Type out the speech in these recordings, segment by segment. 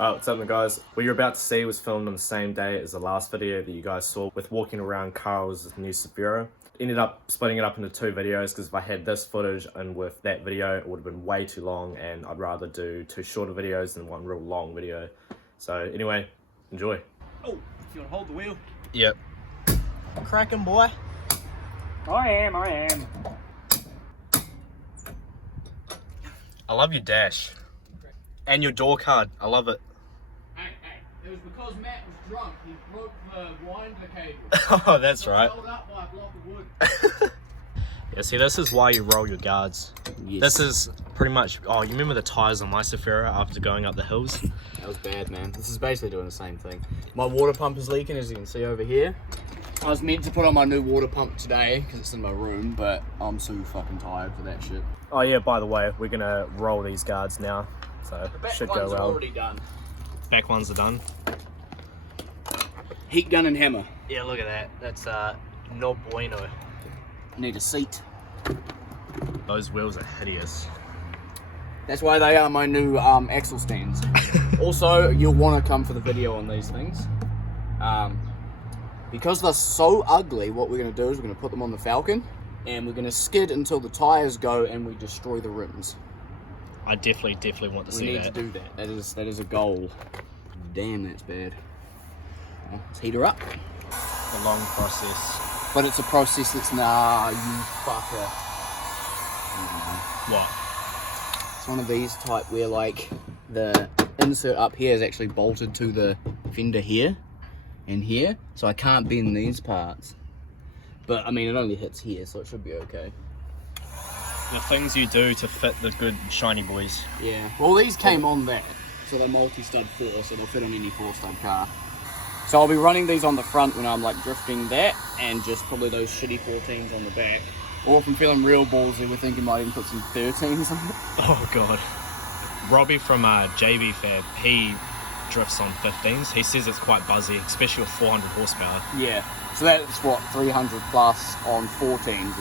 What's up guys? What you're about to see was filmed on the same day as the last video that you guys saw with walking around Carl's new Safira. Ended up splitting it up into two videos because if I had this footage and with that video it would have been way too long, and I'd rather do two shorter videos than one real long video. So anyway, enjoy. Oh, if you want to hold the wheel. Yep. Cracking boy. I am. I love your dash. And your door card. I love it. Hey, it was because Matt was drunk. He broke the winder cable. Oh, that's right. Held up by a block of wood. Yeah, see, this is why you roll your guards. Yes. This is pretty much, oh, you remember the tires on my Safira after going up the hills? That was bad, man. This is basically doing the same thing. My water pump is leaking, as you can see over here. I was meant to put on my new water pump today because it's in my room, but I'm so fucking tired for that shit. Oh yeah, by the way, we're gonna roll these guards now, so The back should ones go are well. already done. Back ones are done. Heat gun and hammer. Yeah, look at that. That's no bueno. Need a seat. Those wheels are hideous. That's why they are my new axle stands. Also, you'll want to come for the video on these things. Because they're so ugly, what we're going to do is we're going to put them on the Falcon and we're going to skid until the tyres go and we destroy the rims. I definitely want to see We need that. to do that. That is a goal. Damn, that's bad. Well, let's heat her up. A long process. But it's a process that's, nah, you fucker. What? It's one of these type where like the insert up here is actually bolted to the fender here and here, so I can't bend these parts. But I mean, it only hits here, so it should be okay. The things you do to fit the good shiny boys. Yeah. Well, these came on that, so they're multi-stud 4, so they'll fit on any 4-stud car. So I'll be running these on the front when I'm like drifting that, and just probably those shitty 14s on the back. Or if I'm feeling real ballsy, we're thinking might even put some 13s on it. Oh god. Robbie from JB Fab, he drifts on 15s. He says it's quite buzzy, especially with 400 horsepower. Yeah. So that's what, 300 plus on 14s.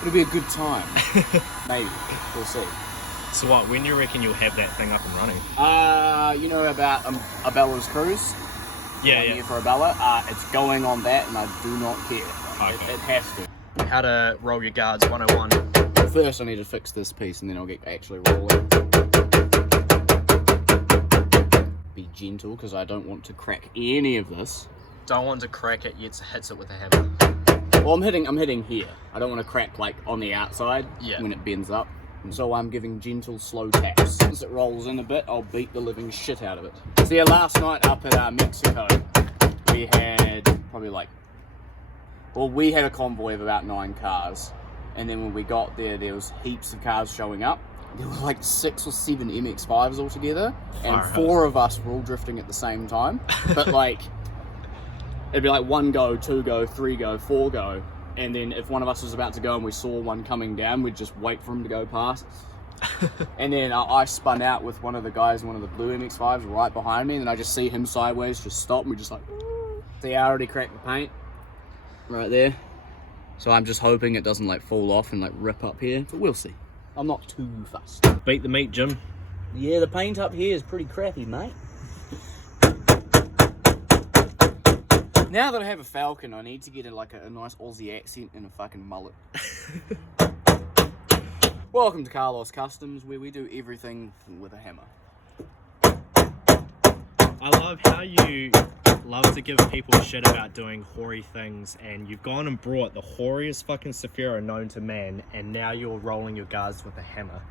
It'll be a good time. Maybe. We'll see. So what, when do you reckon you'll have that thing up and running? You know about Abella's cruise? Yeah. Here for Abella. It's going on that, and I do not care. Okay. It has to. How to roll your guards 101. First, I need to fix this piece, and then I'll get actually rolling. Be gentle, because I don't want to crack any of this. Don't want to crack it, yet hits it with a hammer. Well, I'm hitting here. I don't want to crack like on the outside when it bends up. And so I'm giving gentle, slow taps. As it rolls in a bit, I'll beat the living shit out of it. So yeah, last night up at Mexico, we had probably like, well, we had a convoy of about 9 cars. And then when we got there, there was heaps of cars showing up. There were like 6 or 7 MX-5s altogether. And 4 of us were all drifting at the same time. But like, it'd be like 1 go, 2 go, 3 go, 4 go. And then if one of us was about to go and we saw one coming down, we'd just wait for him to go past us. And then I spun out with one of the guys, one of the blue MX-5s right behind me, and then I just see him sideways just stop, and we just like, see, I already cracked the paint right there. So I'm just hoping it doesn't like fall off and like rip up here, but we'll see. I'm not too fussed. Beat the meat, Jim. Yeah, the paint up here is pretty crappy, mate. Now that I have a Falcon, I need to get a nice Aussie accent and a fucking mullet. Welcome to Carlos Customs, where we do everything with a hammer. I love how you love to give people shit about doing hoary things, and you've gone and brought the hoariest fucking Safira known to man, and now you're rolling your guards with a hammer.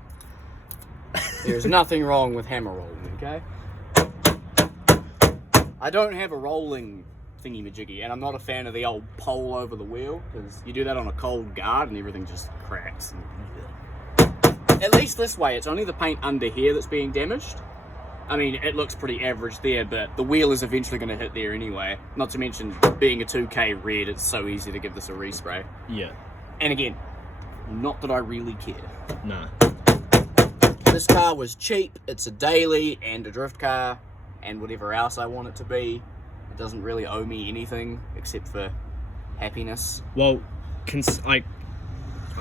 There's nothing wrong with hammer rolling, okay? I don't have a rolling thingy-majiggy, and I'm not a fan of the old pole over the wheel, because you do that on a cold guard and everything just cracks. At least this way, it's only the paint under here that's being damaged. I mean, it looks pretty average there, but the wheel is eventually going to hit there anyway. Not to mention, being a 2K red, it's so easy to give this a respray. Yeah. And again, not that I really care. No. This car was cheap, it's a daily and a drift car, and whatever else I want it to be. It doesn't really owe me anything except for happiness. Well,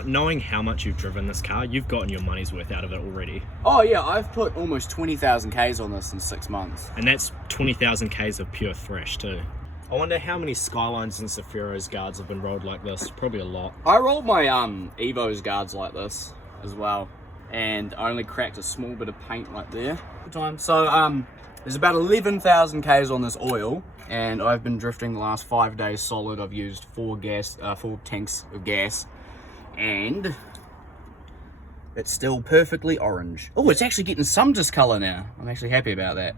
knowing how much you've driven this car, you've gotten your money's worth out of it already. Oh yeah, I've put almost 20,000 Ks on this in 6 months. And that's 20,000 Ks of pure thrash too. I wonder how many Skylines and Sephiro's guards have been rolled like this. Probably a lot. I rolled my Evo's guards like this as well, and I only cracked a small bit of paint right there. So there's about 11,000 Ks on this oil, and I've been drifting the last 5 days solid. I've used 4 tanks of gas, and it's still perfectly orange. Oh, it's actually getting some discolor now. I'm actually happy about that.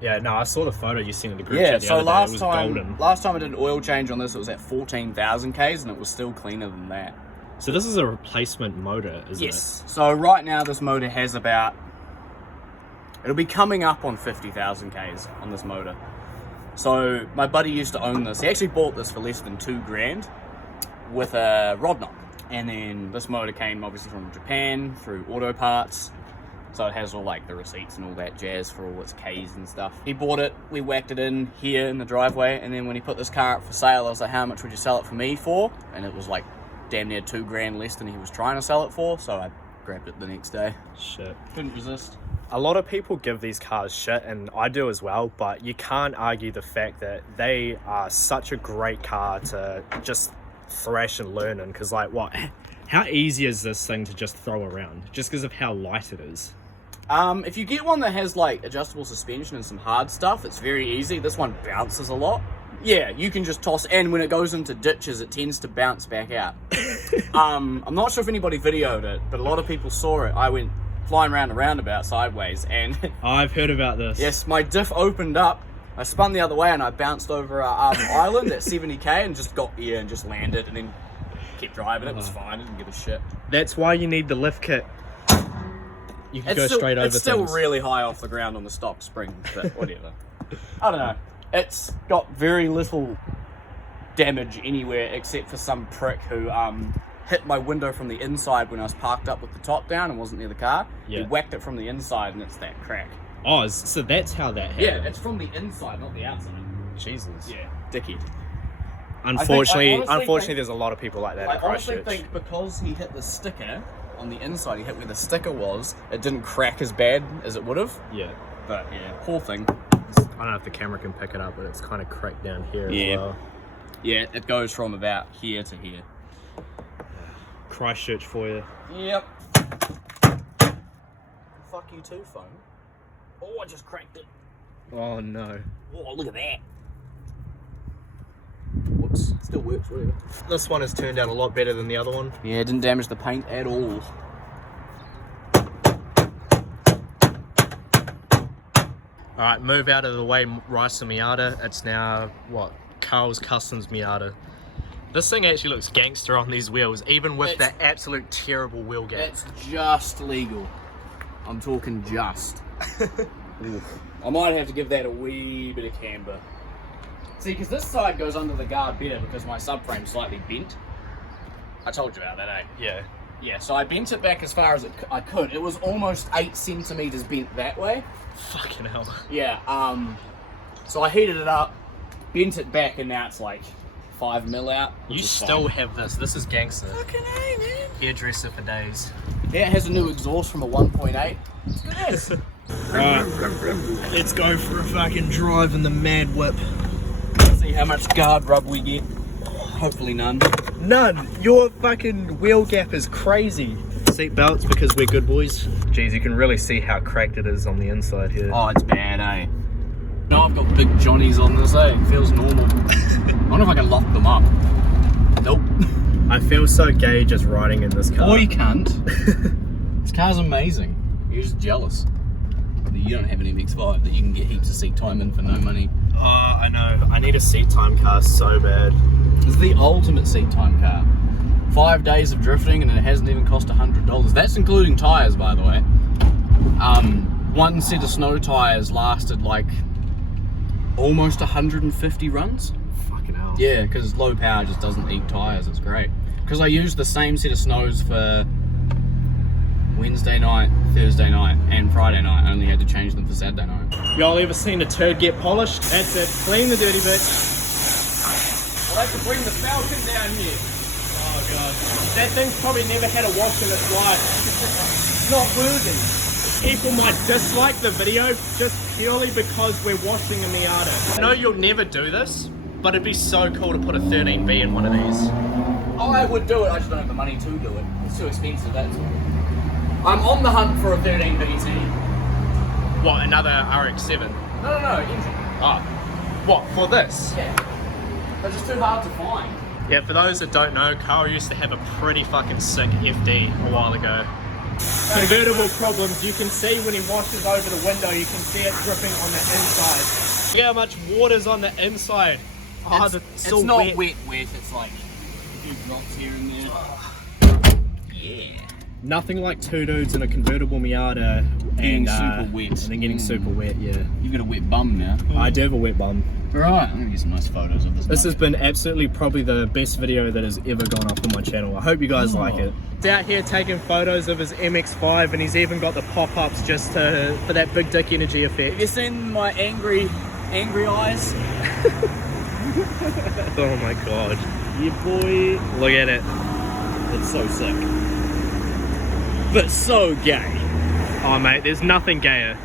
Yeah, no, I saw the photo you sent in the group Yeah, chat the so other day. It was golden. last time I did an oil change on this, it was at 14,000 Ks, and it was still cleaner than that. So this is a replacement motor, isn't it? Yes. So right now this motor has about, it'll be coming up on 50,000 Ks on this motor. So my buddy used to own this. He actually bought this for less than $2,000 with a rod knock. And then this motor came obviously from Japan through auto parts. So it has all like the receipts and all that jazz for all its Ks and stuff. He bought it, we whacked it in here in the driveway, and then when he put this car up for sale, I was like, how much would you sell it for me for? And it was like damn near $2,000 less than he was trying to sell it for, so I grabbed it the next day. Shit. Couldn't resist. A lot of people give these cars shit, and I do as well, but you can't argue the fact that they are such a great car to just thrash and learn in, because like what? How easy is this thing to just throw around, just because of how light it is? If you get one that has like adjustable suspension and some hard stuff, it's very easy. This one bounces a lot. Yeah, you can just toss, and when it goes into ditches, it tends to bounce back out. I'm not sure if anybody videoed it, but a lot of people saw it. I went flying around a roundabout sideways, and I've heard about this. yes, my diff opened up. I spun the other way, and I bounced over an island at 70k, and just got here and just landed, and then kept driving. It was fine. I didn't give a shit. That's why you need the lift kit. You can go Still, straight over it's still things. really high off the ground on the stock spring, but whatever. I don't know. It's got very little damage anywhere except for some prick who hit my window from the inside when I was parked up with the top down and wasn't near the car. Yeah. He whacked it from the inside, and it's that crack. Oh, so that's how that happened. Yeah, it's from the inside, not the outside. Jesus. Yeah, dickhead. Unfortunately, I honestly think- there's a lot of people like that I at honestly Christchurch. think because he hit the sticker on the inside, he hit where the sticker was, it didn't crack as bad as it would have. Yeah. But yeah, poor thing. I don't know if the camera can pick it up, but it's kind of cracked down here Yeah. as well. Yeah, it goes from about here to here. Christchurch for you. Yep. Fuck you too, phone. Oh, I just cracked it. Oh no. Oh, look at that. Whoops. Still works, whatever. This one has turned out a lot better than the other one. Yeah, it didn't damage the paint at all. Alright, move out of the way, Rice and Miata. It's now, what, Carl's Customs Miata. This thing actually looks gangster on these wheels, even with that absolute terrible wheel gap. It's just legal. I'm talking just. Oof. I might have to give that a wee bit of camber. See, because this side goes under the guard better because my subframe's slightly bent. I told you about that, eh? Yeah. Yeah, so I bent it back as far as I could. It was almost 8 centimeters bent that way. Fucking hell. Yeah, so I heated it up, bent it back, and now it's like 5 mil out. You still have this. This is gangster. Fucking A, man. Hairdresser for days. Yeah, it has a new exhaust from a 1.8. It's good as. Alright, let's go for a fucking drive in the Mad Whip. See how much guard rub we get. Hopefully none. None. Your fucking wheel gap is crazy. Seat belts because we're good boys. Jeez, you can really see how cracked it is on the inside here. Oh, it's bad, eh? No, I've got big Johnnies on this, eh? It feels normal. I wonder if I can lock them up. Nope. I feel so gay just riding in this car. Oh, you can't. This car's amazing. You're just jealous. You don't have an MX-5 that you can get heaps of seat time in for no money. Oh, I know. I need a seat time car so bad. It's the ultimate seat time car. 5 days of drifting and it hasn't even cost $100. That's including tyres, by the way. One set of snow tyres lasted like almost 150 runs. Fucking hell. Yeah, because low power just doesn't eat tyres. It's great. Because I used the same set of snows for Wednesday night, Thursday night, and Friday night. I only had to change them for Saturday night. Y'all ever seen a turd get polished? That's it. Clean the dirty bit. I'll have to bring the Falcon down here. Oh god. That thing's probably never had a wash in its life. It's not worthy. People might dislike the video just purely because we're washing a Miata. I know you'll never do this, but it'd be so cool to put a 13B in one of these. Oh, I would do it, I just don't have the money to do it. It's too expensive, that's all. I'm on the hunt for a 13BT. What, another RX-7? No, engine. Oh. What, for this? Yeah. They're just too hard to find. Yeah, for those that don't know, Carl used to have a pretty fucking sick FD a while ago. Convertible problems, you can see when he washes over the window, you can see it dripping on the inside. Look how much water's on the inside. Oh, it's not wet, it's like a few drops here and there. Yeah. Nothing like two dudes in a convertible Miata Getting super wet. and then getting super wet, yeah. You've got a wet bum now. I do have a wet bum. Alright, I'm gonna get some nice photos of this. This has been absolutely probably the best video that has ever gone up on my channel. I hope you guys like it. He's out here taking photos of his MX-5 and he's even got the pop-ups just for that big dick energy effect. Have you seen my angry eyes? Oh my god. Yeah, boy. Look at it. It's so sick. But so gay. Oh mate, there's nothing gayer.